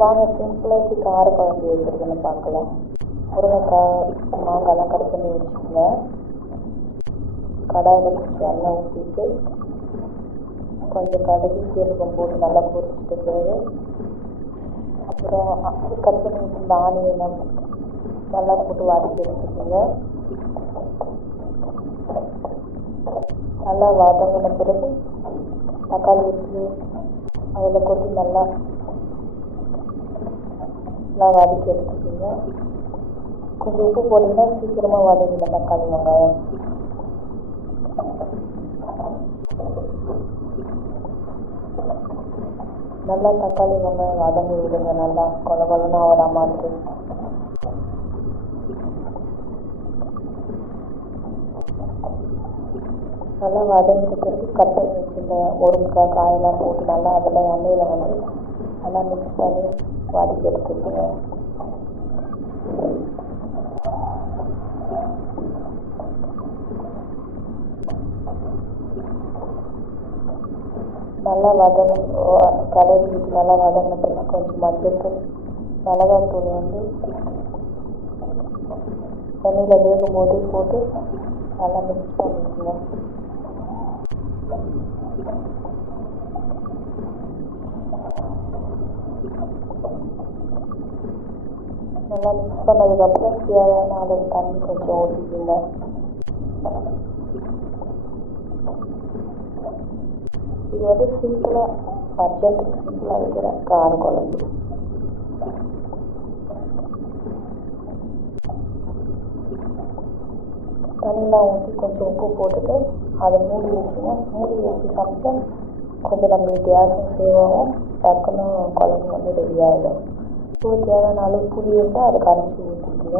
வாங்க சிம்பிளாக எப்படி கார குழம்பு வைக்கிறதுன்னு பார்க்கலாம். முருங்கைக்காய் மாங்காய்லாம் கட் பண்ணி வச்சுக்கோங்க. கடாயில் கொஞ்சம் எண்ணெய் ஊற்றிட்டு கொஞ்சம் கடுகு சீரகம் போட்டு நல்லா பொரிச்சிட்டு பிறகு அப்புறம் கட் பண்ணி வச்சுருந்த ஆனியனை நல்லா போட்டு வதக்கி எடுத்துக்கோங்க. நல்லா வதங்கின பிறகு தக்காளி எடுத்து அதில் கொட்டி நல்லா வதக்கி எடுத்துக்கோங்க. கொஞ்சம் உப்பு போட்டிங்கன்னா சீக்கிரமாக வதங்கிடும் தக்காளி வெங்காயம். நல்லா தக்காளி வெங்காயம் வதங்கி விடுங்க, நல்லா கொல கொலன்னு ஆகிற மாதிரி. நல்லா வதங்கிட்ட பிறகு கட் பண்ணி வச்சுருந்த முருங்கைக்காய் காயெல்லாம் போட்டு நல்லா அதில் எண்ணெயில் வந்து நல்லா மிக்ஸ் பண்ணி வதக்கி எடுத்துக்கோங்க. நல்லா கிளறி விட்டு நல்லா வதங்கின பிறகு கொஞ்சம் மஞ்சள்தூள் மிளகாத்தூள் வந்து எண்ணெயில் வேகும் போதே போட்டு நல்லா மிக்ஸ் பண்ணிக்கோங்க. நல்லா மிக்ஸ் பண்ணதுக்கப்புறம் தேவையான அளவு தண்ணி கொஞ்சம் ஊற்றிக்கோங்க. இது வந்து சிம்பிளாக அர்ஜென்ட்டுக்கு சிம்பிளாக வைக்கிற கார குழம்பு. தண்ணியெலாம் ஊற்றி கொஞ்சம் உப்பு போட்டுட்டு அதை மூடி வச்சு சமைச்சா கொஞ்சம் நம்மளுக்கு கேஸும் சேவ் ஆகும், டக்குன்னு குழம்பு வந்து ரெடி ஆகிடும். தேவையான அளவு புளி இருந்தால் அதை கரைச்சி ஊற்றிக்குங்க.